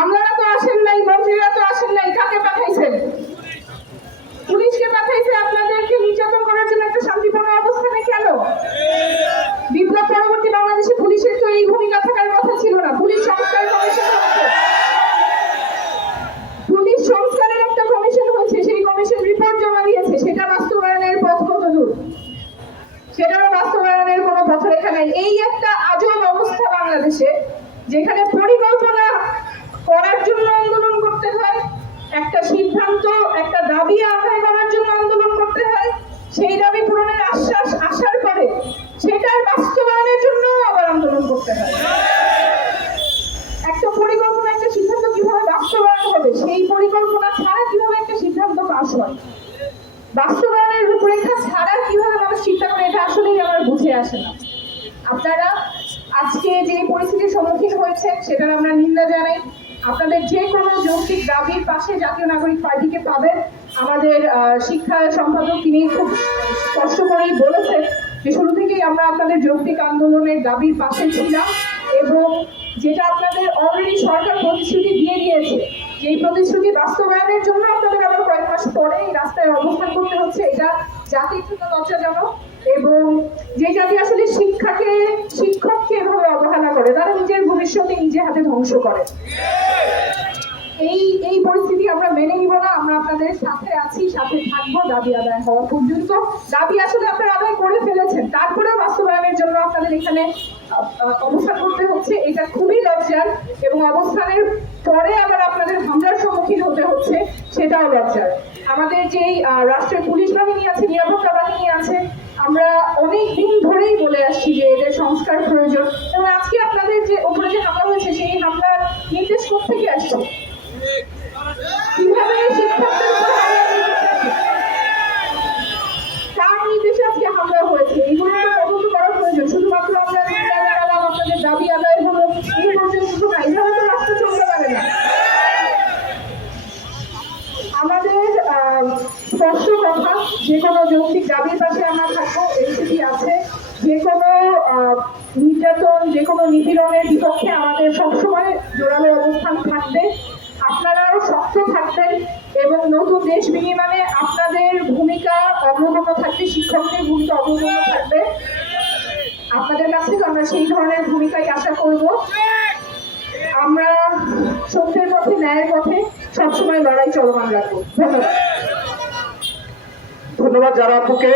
আমলারা তো আসেন নাই, মন্ত্রীরা তো আসেন নাই, কাকে পাঠাইছেন? পুলিশকে পাঠাইছে আপনাদেরকে নির্যাতন করার জন্য একটা শান্তিপূর্ণ অবস্থানে কেন? বিপ্লব পরবর্তী বাংলাদেশে পুলিশের তো এই ভূমিকা থাকার কথা ছিল না। পুলিশ সংস্কার কমিশন পুলিশ সংস্কারের একটা কমিশন হচ্ছে সেই কমিশন রিপোর্ট জমা দিয়েছে। সেটা বাস্তবায়নের পথ কত দূর সেটারও বাস্তবায়নের কোনো পথরেখা নেই। এই একটা আজব অবস্থা বাংলাদেশে, যেখানে পরিকল্পনা করার জন্য আন্দোলন করতে হয় একটা সিদ্ধান্ত একটা দাবি আদায় করার জন্য আন্দোলন করতে হয়, সেই দাবি পূরণের আশ্বাস আসার পরে সেটার বাস্তবায়নের জন্য আবার আন্দোলন করতে হয়। একটা পরিকল্পনা, একটা সিদ্ধান্ত কীভাবে বাস্তবায়ন হবে, সেই পরিকল্পনা ছাড়া কীভাবে একটা সিদ্ধান্ত পাশ হয়? বাস্তবায়নের রূপরেখা ছাড়া কীভাবে মানুষ চিন্তা করে এটা আসলেই আমার বুঝে আসে না। আপনারা আজকে যে পরিস্থিতির সম্মুখীন হয়েছেন, সেটার আমরা নিন্দা জানাই। আপনাদের যে কোনো যৌক্তিক দাবির পাশে জাতীয় নাগরিক পার্টিকে পাবেন। আমাদের শিক্ষা সম্পাদক তিনি খুব স্পষ্ট করেই বলেছেন যে শুরু থেকেই আমরা আপনাদের যৌক্তিক আন্দোলনের দাবির পাশে ছিলাম এবং যেটা আপনাদের অলরেডি সরকার প্রতিশ্রুতি দিয়ে দিয়েছে যে প্রতিশ্রুতি বাস্তবায়নের জন্য আপনাদের আবার কয়েক মাস পরে রাস্তায় অবস্থান করতে হচ্ছে, এটা জাতির জন্য লজ্জাজনক এবং যে জাতি আসলে শিক্ষাকে, শিক্ষককে এভাবে অবহেলা করে, তারা নিজের ভবিষ্যতে নিজে হাতে ধ্বংস করে। এই এই পরিস্থিতি আমরা মেনে নিব না, আমরা আপনাদের সাথে আছি, সাথে থাকব, দাবি আদায় হওয়া পর্যন্ত দাবি আসলে আপনারা আদায় করে ফেলেছেন, তারপরেও বাস্তবায়নের জন্য আপনাদের এখানে অবস্থান করতে হচ্ছে, এটা খুবই লজ্জার, এবং অবস্থানের পরে আবার আপনাদের হামলার সম্মুখীন হতে হচ্ছে, সেটাও লজ্জার। আমাদের যেই রাষ্ট্রের পুলিশ বাহিনী আছে, নিরাপত্তা বাহিনী আছে, আমরা অনেক দিন ধরেই বলে আসছি যে এদের সংস্কার প্রয়োজন, এবং আজকে আপনাদের যে ওপরে যে হামলা হয়েছে, সেই হামলার নির্দেশ থেকে আসছে কথা যে কোনো যৌক্তিক দাবির পাশে আমরা থাকব এনসিপি আছে। যে কোনো নির্যাতন, যে কোনো নিপীড়নের বিপক্ষে আমাদের সবসময় জোরালো অবস্থান থাকবে। আপনারাও শক্ত থাকবেন এবং নতুন দেশ বিনির্মাণে আপনাদের ভূমিকা অগ্রগণ্য থাকবে, শিক্ষকদের ভূমিকা অগ্রগণ্য থাকবে। আপনাদের কাছ আমরা সেই ধরনের ভূমিকাই আশা করব। আমরা সত্যের পথে, ন্যায়ের পথে সবসময় লড়াই চলমান রাখব। ধন্যবাদ। ধন্যবাদ যারা আপুকে।